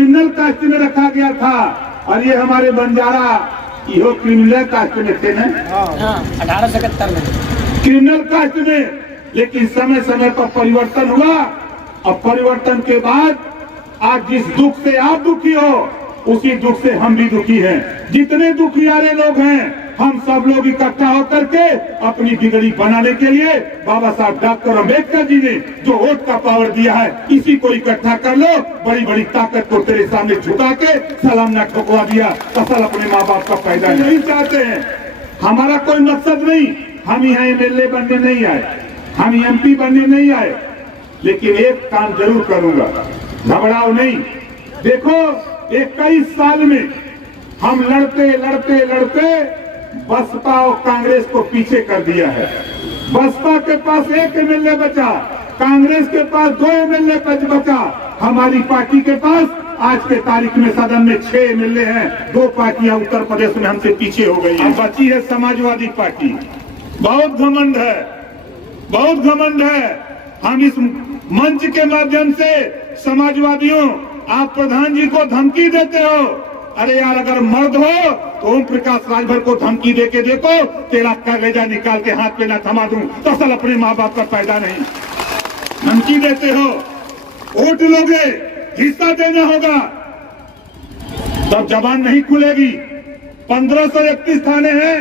Criminal cast में रखा गया था, और ये हमारे बंजारा यो क्रिमिनल कास्ट में थे ना 1871 में क्रिमिनल कास्ट में। लेकिन समय समय पर परिवर्तन हुआ, और परिवर्तन के बाद आज जिस दुख से आप दुखी हो उसी दुख से हम भी दुखी हैं। जितने दुखियारे लोग हैं हम सब लोग इकट्ठा होकर के अपनी बिगड़ी बनाने के लिए बाबा साहब डॉक्टर अम्बेडकर जी ने जो वोट का पावर दिया है, इसी को इकट्ठा कर लो। बड़ी बड़ी ताकत को तेरे सामने झुका के सलाम न ठुकवा दिया। असल अपने माँ बाप का फायदा नहीं चाहते हैं। हमारा कोई मकसद नहीं, हम यहाँ एमएलए बनने नहीं आए, हम एमपी बनने नहीं आए, लेकिन एक काम जरूर करूंगा, घबराओ नहीं। देखो 21 साल में हम लड़ते लड़ते लड़ते बसपा और कांग्रेस को पीछे कर दिया है। बसपा के पास 1 एमएलए बचा, कांग्रेस के पास 2 एमएलए बचा, हमारी पार्टी के पास आज के तारीख में सदन में 6 एमएलए हैं। 2 पार्टियां उत्तर प्रदेश में हमसे पीछे हो गई हैं। बची है समाजवादी पार्टी। बहुत घमंड है, बहुत घमंड है। हम इस मंच के माध्यम से समाजवादियों, आप प्रधान जी को धमकी देते हो। अरे यार, अगर मर्द हो तो ओम प्रकाश राजभर को धमकी देके देखो, तेरा कलेजा निकाल के हाथ पे ना थमा दूं। तो असल अपने माँ बाप का फायदा नहीं। धमकी देते हो, वोट लोगे, हिस्सा देना होगा, तब जबान नहीं खुलेगी। 1531 थाने हैं।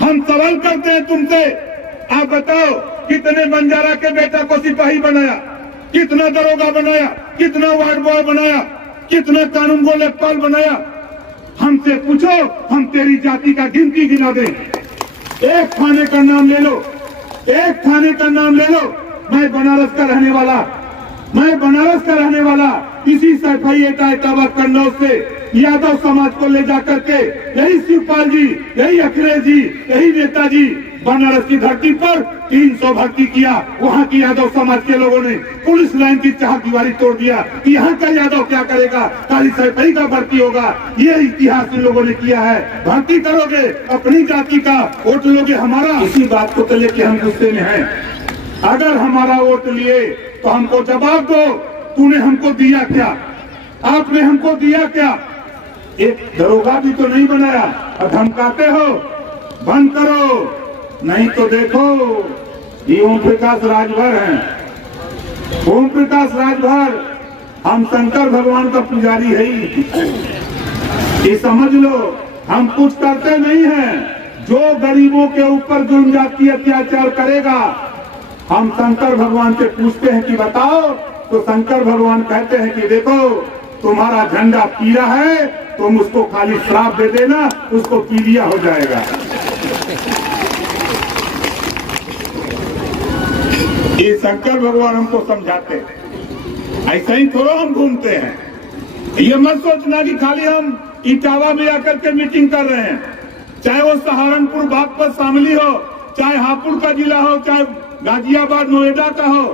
हम सवाल करते हैं तुमसे, आप बताओ कितने बंजारा के बेटा को सिपाही बनाया, कितना दरोगा बनाया, कितना वार्ड बॉय बनाया, कितना कानून गो लेखपाल बनाया? हमसे पूछो, हम तेरी जाति का गिनती गिना दें। एक थाने का नाम ले लो, एक थाने का नाम ले लो। मैं बनारस का रहने वाला, मैं बनारस का रहने वाला, इसी सफाई एटावा कन्नौज से यादव समाज को ले जाकर के यही शिवपाल जी, यही अखिलेश जी, यही नेताजी बनारस की धरती पर 300 भर्ती किया। वहाँ की यादव समाज के लोगों ने पुलिस लाइन की चार दीवारी तोड़ दिया कि यहाँ का यादव क्या करेगा, खाली सफाई का भर्ती होगा। ये इतिहास इन लोगों ने किया है। भर्ती करोगे अपनी जाति का, वोट लोगे हमारा। इसी बात को तो लेके हम गुस्से में हैं। अगर हमारा वोट लिए तो हमको जवाब दो, तूने हमको दिया क्या, आपने हमको दिया क्या? एक दरोगा भी तो नहीं बनाया और धमकाते हो। बंद करो, नहीं तो देखो ये ओम प्रकाश राजभर हैं। ओम प्रकाश राजभर हम शंकर भगवान का पुजारी है ही। ये समझ लो, हम कुछ करते नहीं हैं। जो गरीबों के ऊपर जुल्म जाति अत्याचार करेगा, हम शंकर भगवान से पूछते हैं कि बताओ, तो शंकर भगवान कहते हैं कि देखो तुम्हारा झंडा पीला है, तुम उसको खाली श्राप दे देना, उसको पीलिया हो जाएगा। ये शंकर भगवान हमको समझाते हैं। ऐसा ही थोड़ा हम घूमते हैं। ये मत सोचना कि खाली हम इटावा में आकर के मीटिंग कर रहे हैं। चाहे वो सहारनपुर, बागपत, शामली हो, चाहे हापुड़ का जिला हो, चाहे गाजियाबाद, नोएडा का हो,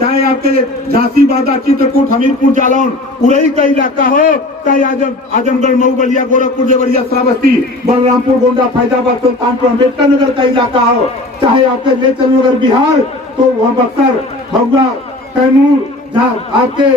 चाहे आपके झांसी, बांदा, चित्रकूट, हमीरपुर, जालौन, उरई का इलाका हो, चाहे आजमगढ़, मऊ, बलिया, गोरखपुर, देवरिया, श्रावस्ती, बलरामपुर, गोंडा, फैजाबाद, सुल्तानपुर, अम्बेडकर नगर का इलाका हो, चाहे आपके ले चलो अगर बिहार तो वह बक्सर, भगुआ, कैमूर, आपके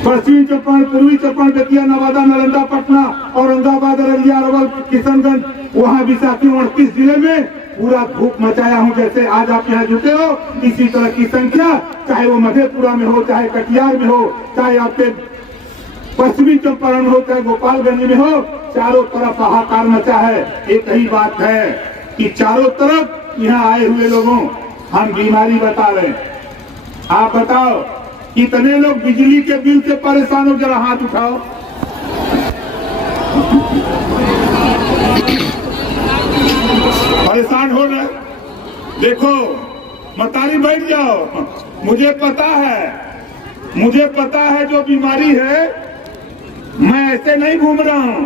पश्चिमी चंपारण, पूर्वी चंपारण, बेतिया, नवादा, नालंदा, पटना, औरंगाबाद, अररिया, अरवल, किशनगंज, वहाँ विशाखी 38 जिले में पूरा धूप मचाया हूँ। जैसे आज आप यहाँ जुटे हो, इसी तरह की संख्या, चाहे वो मधेपुरा में हो, चाहे कटिहार में हो, चाहे आपके पश्चिमी चंपारण हो, चाहे गोपालगंज में हो, चारों तरफ हाहाकार मचा है। एक ही बात है कि चारों तरफ यहाँ आए हुए लोगों हम बीमारी बता रहे हैं। आप बताओ कितने लोग बिजली के बिल से परेशान हो, जरा हाथ उठाओ। परेशान हो रहे? देखो, मतारी बैठ जाओ। मुझे पता है जो बीमारी है, मैं ऐसे नहीं घूम रहा हूं।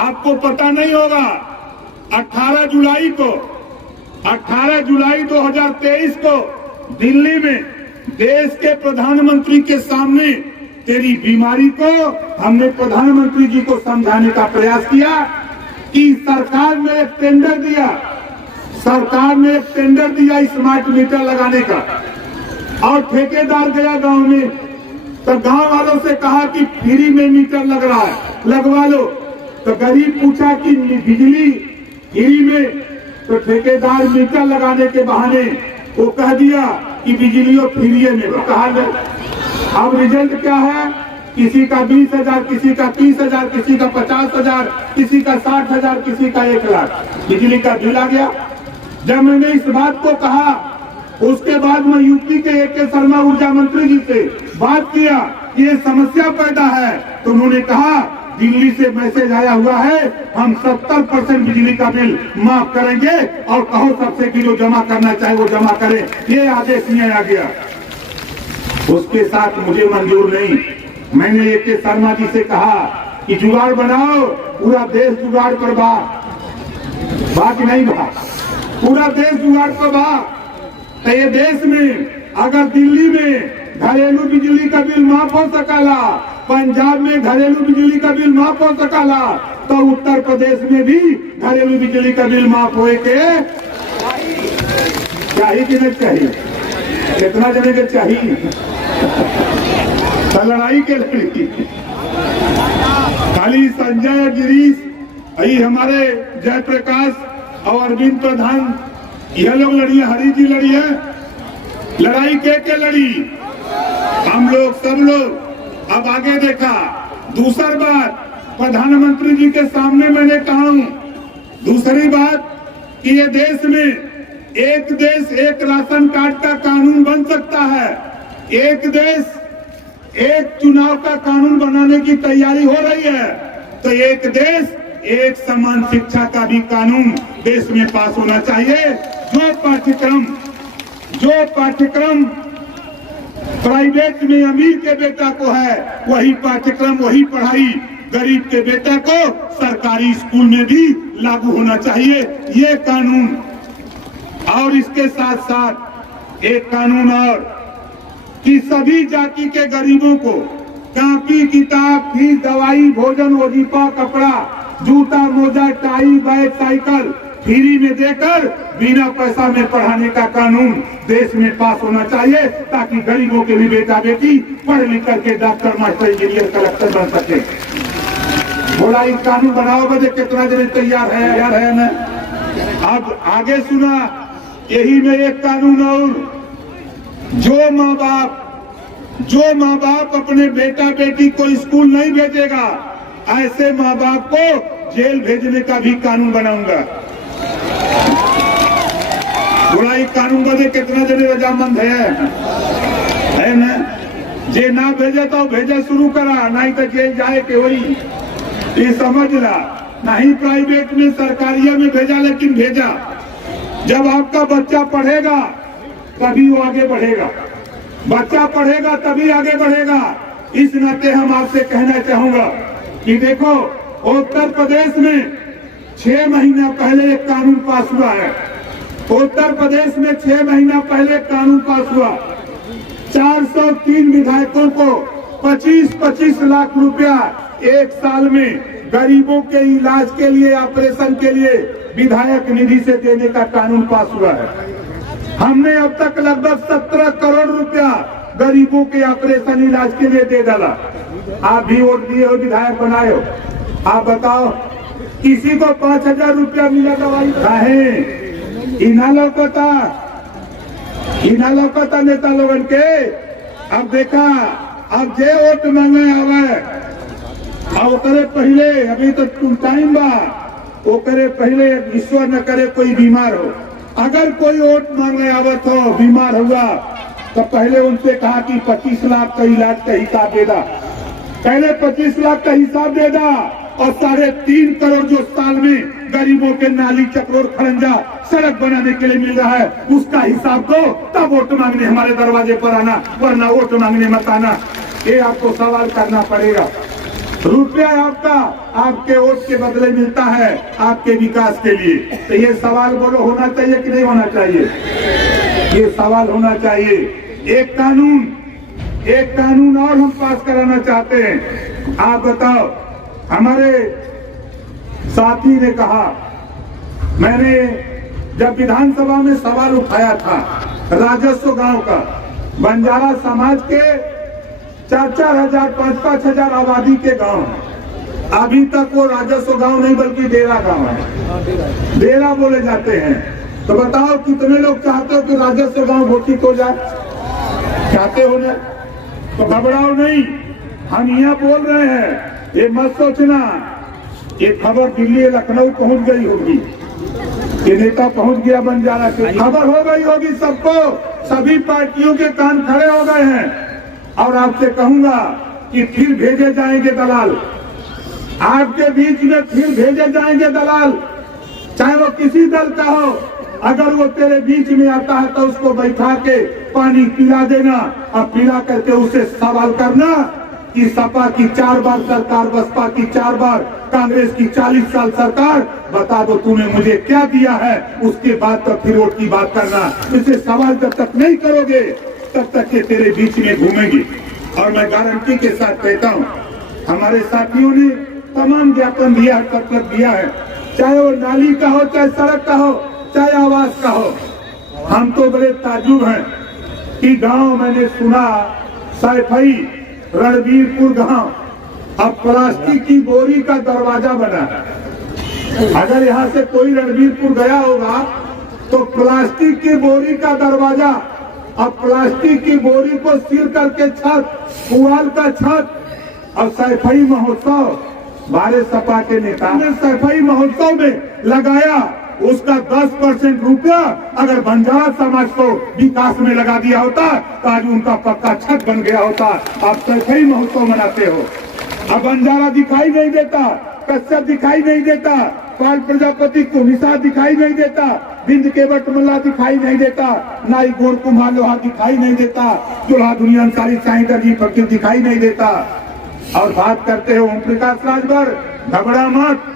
आपको पता नहीं होगा, 18 जुलाई 2023 को दिल्ली में देश के प्रधानमंत्री के सामने तेरी बीमारी को हमने प्रधानमंत्री जी को समझाने का प्रयास किया कि सरकार ने एक टेंडर दिया स्मार्ट मीटर लगाने का, और ठेकेदार गया गांव में तो गांव वालों से कहा कि फ्री में मीटर लग रहा है, लगवा लो। तो गरीब पूछा कि बिजली फ्री में, तो ठेकेदार मीटर लगाने के बहाने वो कह दिया कि बिजली फ्री में। कहा अब रिजल्ट क्या है, किसी का 20,000, किसी का 30,000, किसी का 50,000, किसी का 60,000, किसी का 1 लाख बिजली का बिल आ गया। जब मैंने इस बात को कहा, उसके बाद मैं यूपी के AK शर्मा ऊर्जा मंत्री जी से बात किया कि ये समस्या पैदा है, तो उन्होंने कहा दिल्ली से मैसेज आया हुआ है, हम 70% बिजली का बिल माफ करेंगे और कहो सबसे कि जो जमा करना चाहे वो जमा करे। ये आदेश नहीं आ गया। उसके साथ मुझे मंजूर नहीं। मैंने AK शर्मा जी से कहा कि जुगाड़ बनाओ, पूरा देश जुगाड़ पर बाकी नहीं बा, पूरा देश जुगाड़ पर बा। तो ये देश में अगर दिल्ली में घरेलू बिजली का बिल माफ हो सकाला, पंजाब में घरेलू बिजली का बिल माफ हो सकाला, तो उत्तर प्रदेश में भी घरेलू बिजली का बिल माफ होए के चाहिए कि नहीं चाहिए? कितना जने के चाहिए? तो लड़ाई के लड़ी खाली संजय गिरीश, यही हमारे जयप्रकाश और अरविंद प्रधान, यह लोग लड़ी है, हरी जी लड़ी है। लड़ाई के लड़ी? हम लोग, सब लोग। अब आगे देखा, दूसरी बात प्रधानमंत्री जी के सामने मैंने कहा हूं, दूसरी बात कि ये देश में एक देश एक राशन कार्ड का कानून बन सकता है। एक देश एक चुनाव का कानून बनाने की तैयारी हो रही है। तो एक देश एक समान शिक्षा का भी कानून देश में पास होना चाहिए। जो पाठ्यक्रम प्राइवेट में अमीर के बेटा को है, वही पाठ्यक्रम, वही पढ़ाई गरीब के बेटा को सरकारी स्कूल में भी लागू होना चाहिए। ये कानून, और इसके साथ साथ एक कानून और कि सभी जाति के गरीबों को कॉपी, किताब, फीस, दवाई, भोजन, वजीफा, कपड़ा, जूता, मोजा, टाई, बैग, साइकिल फ्री में देकर बिना पैसा में पढ़ाने का कानून देश में पास होना चाहिए, ताकि गरीबों के भी बेटा बेटी पढ़ लिख करके डॉक्टर, मास्टर, इंजीनियर, कलेक्टर बन सके। बोला इस कानून बनाओ बजे कितना जने तैयार है? यार है ना? अब आगे सुना, यही में एक कानून और, जो माँ बाप अपने बेटा बेटी को स्कूल नहीं भेजेगा, ऐसे माँ बाप को जेल भेजने का भी कानून बनाऊंगा। बोला इस कानून बदे कितना जने रजामंद है ना? जे ना भेजे तो भेजा शुरू करा, नहीं तो जेल जाए के वही, ये समझ ला। नहीं प्राइवेट में, सरकारिया में भेजा, लेकिन भेजा। जब आपका बच्चा पढ़ेगा तभी वो आगे बढ़ेगा, बच्चा पढ़ेगा तभी आगे बढ़ेगा। इस नाते हम आपसे कहना चाहूंगा कि देखो, उत्तर प्रदेश में 6 महीना पहले एक कानून पास हुआ है। उत्तर प्रदेश में 6 महीना पहले कानून पास हुआ। 403 विधायकों को 25-25 लाख रुपया एक साल में गरीबों के इलाज के लिए, ऑपरेशन के लिए विधायक निधि से देने का कानून पास हुआ है। हमने अब तक लगभग 17 करोड़ रुपया गरीबों के ऑपरेशन, इलाज के लिए दे डाला। आप भी वोट दिए हो, विधायक बनाए हो। आप बताओ, किसी को 5,000 रुपया मिला दवाई है? इना लौकता नेता लोगन के। अब देखा, अब जे वोट मांगे आवे, अब करे पहले, अभी तो टाइम बा, वो करे पहले, ईश्वर न करे कोई बीमार हो। अगर कोई वोट मांगने आवत हो, बीमार हुआ, तो पहले उनसे कहा कि 25 लाख का इलाज का हिसाब दे दा। पहले 25 लाख का हिसाब दे दा, और 3.5 करोड़ जो साल में गरीबों के नाली, चक्रोर, खरंजा, सड़क बनाने के लिए मिल रहा है, उसका हिसाब दो, तब वोट मांगने हमारे दरवाजे पर आना, वरना वोट मांगने मत आना। ये आपको सवाल करना पड़ेगा। रुपया आपका आपके वोट के बदले मिलता है, आपके विकास के लिए। तो ये सवाल बोलो, होना चाहिए कि नहीं होना चाहिए? ये सवाल होना चाहिए। एक कानून और हम पास कराना चाहते हैं। आप बताओ, हमारे साथी ने कहा, मैंने जब विधानसभा में सवाल उठाया था राजस्व गांव का, बंजारा समाज के 4-4 हजार 5-5 हजार आबादी के गांव हैं। अभी तक वो राजस्व गांव नहीं बल्कि डेरा गांव है, डेरा बोले जाते हैं। तो बताओ कितने लोग चाहते हो कि राजस्व गांव घोषित हो जाए? चाहते हो ना? तो घबराओ नहीं, हम यहाँ बोल रहे हैं। ये मत सोचना ये खबर दिल्ली लखनऊ पहुंच गई होगी, ये नेता पहुंच गया बंजारा से, खबर हो गई होगी सबको, सभी पार्टियों के कान खड़े हो गए हैं। और आपसे कहूंगा कि फिर भेजे जाएंगे दलाल, आपके बीच में फिर भेजे जाएंगे दलाल, चाहे वो किसी दल का हो। अगर वो तेरे बीच में आता है तो उसको बैठा के पानी पिला देना और पिला करके उसे सवाल करना कि सपा की 4 बार सरकार, बसपा की 4 बार, कांग्रेस की 40 साल सरकार, बता दो तूने मुझे क्या दिया है। उसके बाद तक फिर वोट की बात करना। इसे सवाल जब तक नहीं करोगे तब तक ये तेरे बीच में घूमेंगे। और मैं गारंटी के साथ कहता हूँ, हमारे साथियों ने तमाम ज्ञापन दिया है, पत्र दिया है, चाहे वो नाली का हो, चाहे सड़क का हो, चाहे आवास का हो। हम तो बड़े ताजुब हैं कि गांव मैंने सुना सैफई रणबीरपुर गांव अब प्लास्टिक की बोरी का दरवाजा बना है। अगर यहाँ से कोई रणबीरपुर गया होगा तो प्लास्टिक की बोरी का दरवाजा, अब प्लास्टिक की बोरी को सील करके छत, पुआल का छत। और सैफई महोत्सव, भारत सपा के नेता ने सैफई महोत्सव में लगाया, उसका 10% रुपया अगर बंजारा समाज को विकास में लगा दिया होता तो आज उनका पक्का छत बन गया होता। आप सैफई महोत्सव मनाते हो, अब बंजारा दिखाई नहीं देता, कश्यप दिखाई नहीं देता, पाल प्रजापति को निशा दिखाई नहीं देता, बिंद केवट मल्ला दिखाई नहीं देता, नाई गोर कुम्हार लोहा दिखाई नहीं देता, दुल्हा दुनिया अंसारी साइंटर जी फकीर दिखाई नहीं देता। और बात करते हो ओम प्रकाश राजभर, घबरा मत।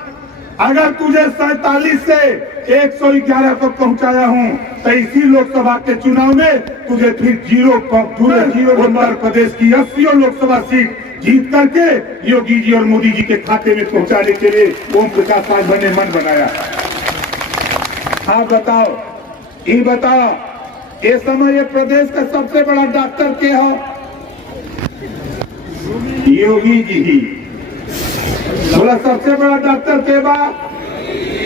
अगर तुझे 47 से 111 को पहुंचाया हूं तो इसी लोकसभा के चुनाव में तुझे फिर जीरो उत्तर प्रदेश की 80 लोकसभा सीट जीत करके योगी जी और मोदी जी के खाते में पहुंचाने के लिए ओम प्रकाश राजभर ने मन बनाया। हाँ बताओ, ये बताओ, ये समय ये प्रदेश का सबसे बड़ा डॉक्टर क्या है? योगी जी ही। बोला सबसे बड़ा डॉक्टर के बा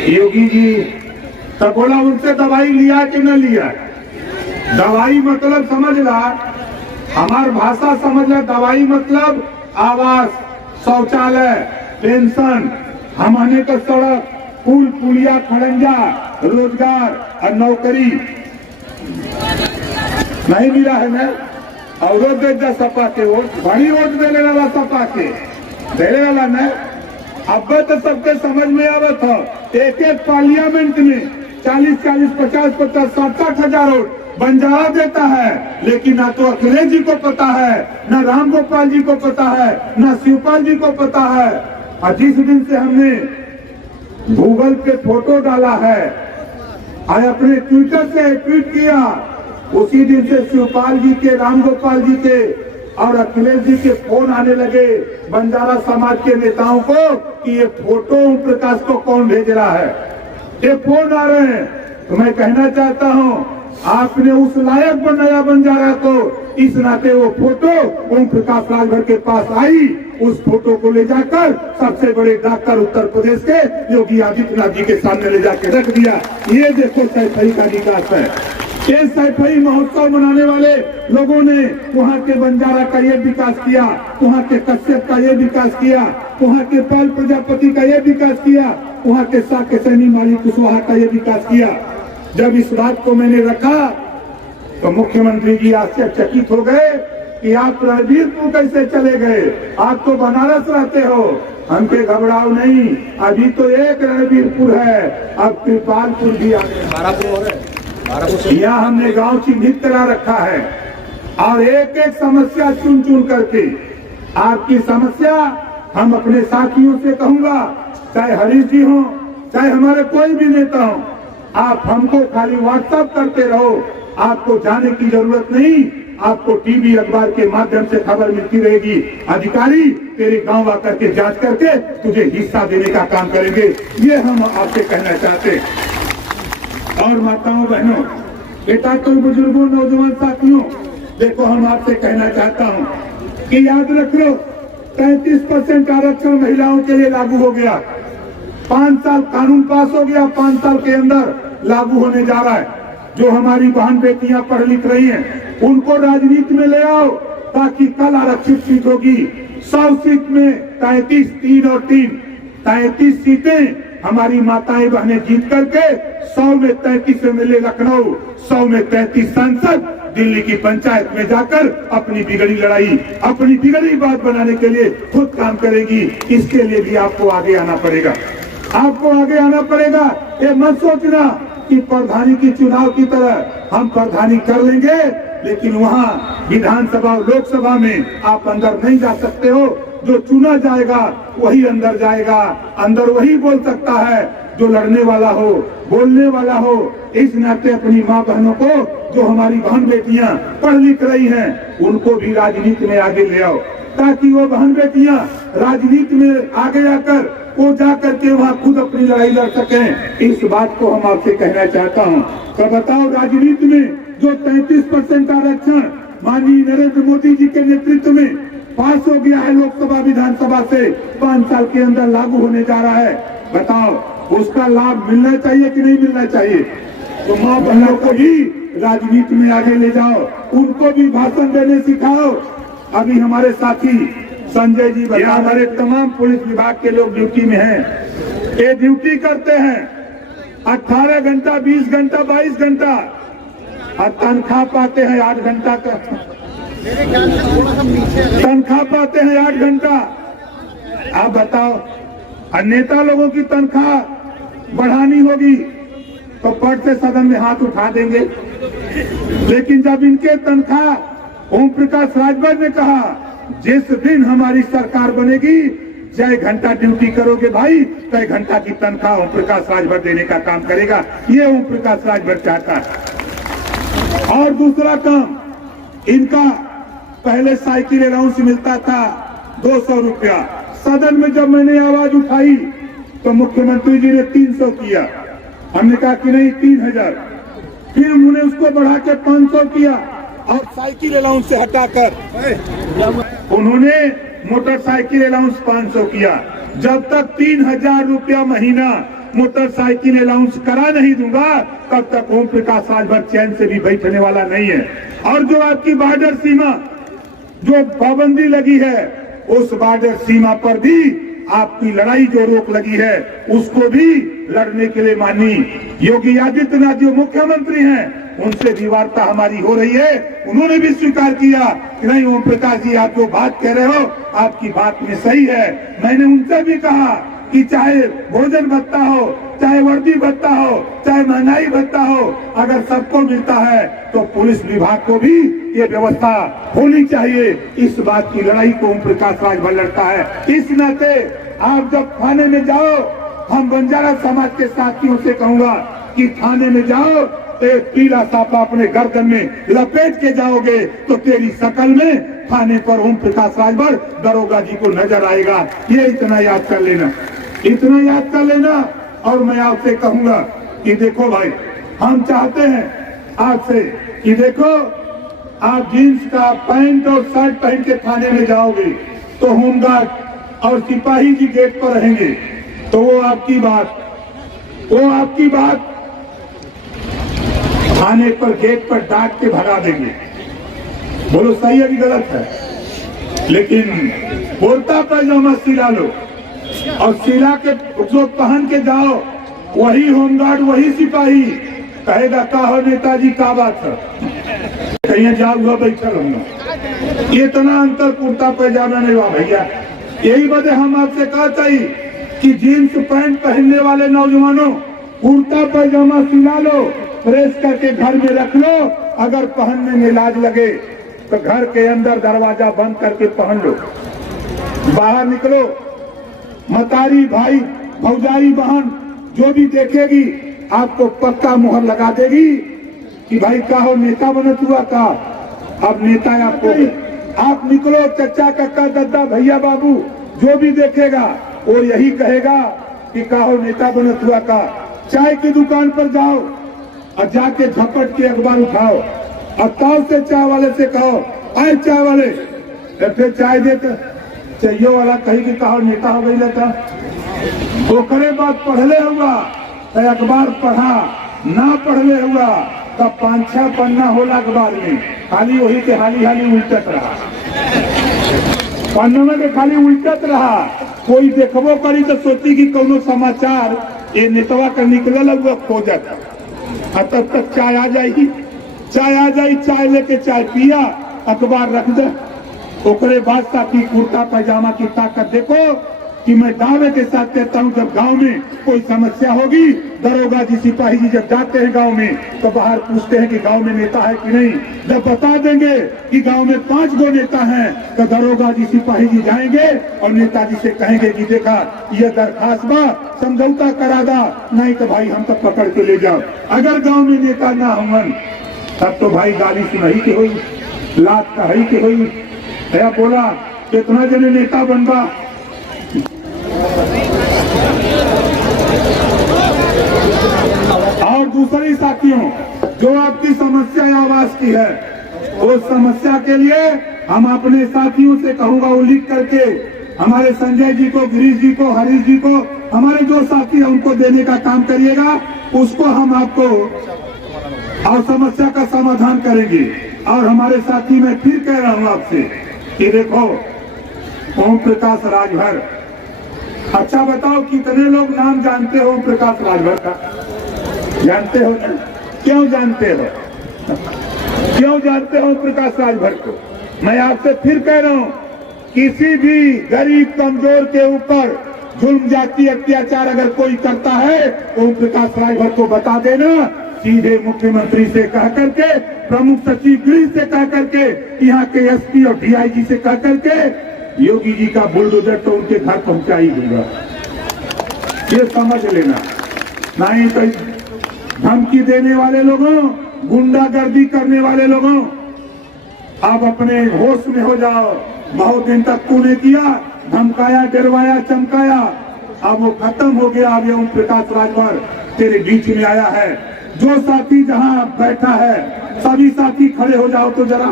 योगी जी। तो बोला उनसे दवाई लिया कि न लिया? दवाई मतलब समझ ला, हमार भाषा समझ ला, दवाई मतलब आवास, शौचालय, पेंशन, हमने का सड़क, पुल पुलिया, खड़ंजा, रोजगार और नौकरी नहीं मिला है ना? और दे दा सपा के वोट, बड़ी वोट देने वाला सपा के देने वाला न। अब तो सबके समझ में आवत हो, एक एक पार्लियामेंट में 40-40, 50-50, 60-60 हजार वोट बंजारा देता है। लेकिन ना तो अखिलेश जी को पता है, ना राम गोपाल जी को पता है, ना शिवपाल जी को पता है। और जिस दिन से हमने गूगल पे फोटो डाला है और अपने ट्विटर से ट्वीट किया, उसी दिन से शिवपाल जी के, राम गोपाल जी के और अखिलेश जी के फोन आने लगे बंजारा समाज के नेताओं को कि ये फोटो ओम प्रकाश को कौन भेज रहा है। ये फोन आ रहे हैं। तो मैं कहना चाहता हूं, आपने उस लायक बनाया बंजारा को, इस नाते वो फोटो ओम प्रकाश राजभर के पास आई। उस फोटो को ले जाकर सबसे बड़े डॉक्टर उत्तर प्रदेश के योगी आदित्यनाथ जी के सामने ले जाकर रख दिया। ये देखो सैफई का विकास है। ये सैफई महोत्सव मनाने वाले लोगों ने वहाँ के बंजारा का ये विकास किया, वहाँ के कश्यप का ये विकास किया, वहाँ के पाल प्रजापति का ये विकास किया, वहाँ के साके सैनी माली कुशवाहा का ये विकास किया। जब इस बात को मैंने रखा तो मुख्यमंत्री जी आश्चर्यचकित हो गए कि आप रणबीरपुर कैसे चले गए, आप तो बनारस रहते हो। हमके घबराओ नहीं, अभी तो एक रणबीरपुर है, अब कृपालपुर भी आ गया। यहाँ हमने गांव चिन्हित करा रखा है और एक एक समस्या चुन चुन करके आपकी समस्या हम अपने साथियों से कहूंगा, चाहे हरीश जी हो, चाहे हमारे कोई भी नेता हो, आप हमको खाली व्हाट्सएप करते रहो। आपको जाने की जरूरत नहीं, आपको टीवी अखबार के माध्यम से खबर मिलती रहेगी। अधिकारी तेरे गांव आकर के जांच करके तुझे हिस्सा देने का काम करेंगे। ये हम आपसे कहना चाहते हैं। और माताओं बहनों, बेटा, तो बुजुर्गों, नौजवान साथियों, देखो हम आपसे कहना चाहता हूँ, कि याद रख लो 33% आरक्षण महिलाओं के लिए लागू हो गया। 5 साल कानून पास हो गया, 5 साल के अंदर लागू होने जा रहा है। जो हमारी बहन बेटियां पढ़ लिख रही हैं उनको राजनीति में ले आओ, ताकि कल आरक्षित सीट होगी। 100 सीट में 33, 3 और 3, 33 सीटें हमारी माताएं बहनें जीत करके 100 में 33 एमएलए लखनऊ, 100 में 33 सांसद दिल्ली की पंचायत में जाकर अपनी बिगड़ी लड़ाई, अपनी बिगड़ी बात बनाने के लिए खुद काम करेगी। इसके लिए भी आपको आगे आना पड़ेगा, आपको आगे आना पड़ेगा। ये मत सोचना कि प्रधानी की चुनाव की तरह हम प्रधानी कर लेंगे, लेकिन वहाँ विधानसभा और लोकसभा में आप अंदर नहीं जा सकते हो। जो चुना जाएगा वही अंदर जाएगा, अंदर वही बोल सकता है जो लड़ने वाला हो, बोलने वाला हो। इस नाते अपनी माँ बहनों को, जो हमारी बहन बेटियां पढ़ लिख रही हैं, उनको भी राजनीति में आगे ले आओ, ताकि वो बहन बेटियां राजनीति में आगे आकर वो जाकर के वहाँ खुद अपनी लड़ाई लड़ सकें। इस बात को हम आपसे कहना चाहता हूँ। तो बताओ, राजनीति में जो 33% आरक्षण माननीय नरेंद्र मोदी जी के नेतृत्व में पास हो गया है लोकसभा विधानसभा से, 5 साल के अंदर लागू होने जा रहा है, बताओ उसका लाभ मिलना चाहिए कि नहीं मिलना चाहिए? तो माँ बहनों को भी राजनीति में आगे ले जाओ, उनको भी भाषण देने सिखाओ। अभी हमारे साथी संजय जी बता, हमारे तमाम पुलिस विभाग के लोग ड्यूटी में हैं, ये ड्यूटी करते हैं 18 घंटा, 20 घंटा, 22 घंटा, और तनख्वाह पाते हैं 8 घंटा का, तनख्वाह पाते हैं 8 घंटा। आप बताओ, और नेता लोगों की तनख्वाह बढ़ानी होगी तो पट से सदन में हाथ उठा देंगे, लेकिन जब इनके तनख्वाह ओम प्रकाश राजभर ने कहा जिस दिन हमारी सरकार बनेगी, जय घंटा ड्यूटी करोगे भाई, तय घंटा की तनख्वाह ओम प्रकाश राजभर देने का काम करेगा। ये ओम प्रकाश राजभर चाहता है। और दूसरा काम, इनका पहले साइकिल अलाउंस मिलता था 200 रुपया। सदन में जब मैंने आवाज उठाई तो मुख्यमंत्री जी ने 300 किया, हमने कहा कि नहीं 3000, फिर उन्होंने उसको बढ़ा के 500 किया, और साइकिल अलाउंस से हटाकर उन्होंने मोटरसाइकिल अलाउंस 500 किया। जब तक 3000 रुपया महीना मोटरसाइकिल अलाउंस करा नहीं दूंगा, तब तक ओम प्रकाश राजभर चैन से भी बैठने वाला नहीं है। और जो आपकी बॉर्डर सीमा जो पाबंदी लगी है, उस बॉर्डर सीमा पर भी आपकी लड़ाई जो रोक लगी है, उसको भी लड़ने के लिए माननीय योगी आदित्यनाथ जो मुख्यमंत्री हैं, उनसे भी वार्ता हमारी हो रही है। उन्होंने भी स्वीकार किया कि नहीं ओम प्रकाश जी, आप जो बात कह रहे हो आपकी बात में सही है। मैंने उनसे भी कहा कि चाहे भोजन भत्ता हो, चाहे वर्दी भत्ता हो, चाहे महंगाई भत्ता हो, अगर सबको मिलता है तो पुलिस विभाग को भी ये व्यवस्था होनी चाहिए। इस बात की लड़ाई को ओम प्रकाश राजभर लड़ता है। इस नाते आप जब थाने में जाओ, हम बंजारा समाज के साथियों से कहूंगा कि थाने में जाओ तो एक पीला साफा अपने गर्दन में लपेट के जाओगे तो तेरी शकल में थाने पर ओम प्रकाश राजभर दरोगा जी को नजर आएगा। ये इतना याद कर लेना, इतना याद कर लेना। और मैं आपसे कहूंगा कि देखो भाई, हम चाहते हैं आपसे कि देखो, आप जींस का पैंट और शर्ट पहन के थाने में जाओगे तो होमगार्ड और सिपाही जी गेट पर रहेंगे, तो वो आपकी बात थाने पर गेट पर डांट के भगा देंगे। बोलो सही है कि गलत है? लेकिन कुर्ता पैजामा सिला लो और सिला के जो पहन के जाओ, वही होमगार्ड वही सिपाही कहेगा का हो नेताजी का बात है, कहीं जाऊंगा बैठा रहूंगा। ये इतना अंतर कुर्ता पैजामा नहीं हुआ भैया। यही वजह हम आपसे कहा चाहिए कि जींस पैंट पहनने वाले नौजवानों, कुर्ता पैजामा सिला लो, प्रेस करके घर में रख लो। अगर पहनने में लाज लगे तो घर के अंदर दरवाजा बंद करके पहन लो। बाहर निकलो, मतारी भाई भौजाई बहन जो भी देखेगी आपको पक्का मुहर लगा देगी कि भाई का हो नेता बनत हुआ का, अब नेता आपको। आप निकलो, चचा कक्का दद्दा भैया बाबू जो भी देखेगा वो यही कहेगा कि का हो नेता बनत हुआ का। चाय की दुकान पर जाओ और जाके झपट के अखबार उठाओ और ताव से चाय वाले से कहो, आए चाय वाले फिर चाय देते चाहिए वाला कहीं की कहा नेता हो गई लेता ओकरे बाद पढ़ले हुआ तो अखबार पढ़ा ना पढ़ले हुआ तब 5-6 पन्ना होला अखबार में खाली वही के हाली हाली उल्टत रहा पन्ना में खाली उल्टत रहा कोई देखबो करी तो सोची कि कोनो समाचार ये नेतवा का निकलल हुआ खोजत तब तक चाय आ जाएगी चाय लेके चाय पिया अखबार रख दे ओकरे बाद ताकि कुर्ता पैजामा की ताकत देखो कि मैं दावे के साथ कहता हूं जब गांव में कोई समस्या होगी दरोगा जी सिपाही जी जब जाते हैं गांव में तो बाहर पूछते हैं कि गांव में नेता है कि नहीं। जब बता देंगे कि गांव में 5 गो नेता हैं तो दरोगा जी सिपाही जी जाएंगे और नेताजी से कहेंगे कि देखा ये दरखास्त बा समझौता करा दा नहीं तो भाई हम तक पकड़ के ले जाओ। अगर गाँव में नेता ना होवन तब तो भाई गाली सुनाई के हुई लात कही के हुई है बोला कितना जने नेता बनवा और दूसरे साथियों जो आपकी समस्या या आवाज की है उस समस्या के लिए हम अपने साथियों से कहूंगा वो लिख करके हमारे संजय जी को गिरीश जी को हरीश जी को हमारे जो साथी है उनको देने का काम करिएगा उसको हम आपको और समस्या का समाधान करेंगे। और हमारे साथी मैं फिर कह रहा हूं आपसे कि देखो ओम प्रकाश राजभर अच्छा बताओ कितने लोग नाम जानते हो ओम प्रकाश राजभर का जानते हो ना क्यों जानते हो क्यों जानते हो ओम प्रकाश राजभर को। मैं आपसे फिर कह रहा हूं किसी भी गरीब कमजोर के ऊपर जुल्म जाति अत्याचार अगर कोई करता है ओम प्रकाश राजभर को बता देना सीधे मुख्यमंत्री से कह करके प्रमुख सचिव गृह से कह करके यहाँ के एसपी और डीआईजी से कह करके योगी जी का बुलडोजर तो उनके घर पहुंचा ही दूंगा ये समझ लेना। नहीं तो धमकी देने वाले लोगों गुंडागर्दी करने वाले लोगों आप अपने होश में हो जाओ। बहुत दिन तक तूने किया धमकाया डरवाया चमकाया अब वो खत्म हो गया। अब ओम प्रकाश राजभर तेरे बीच में आया है। जो साथी जहां बैठा है सभी साथी खड़े हो जाओ तो जरा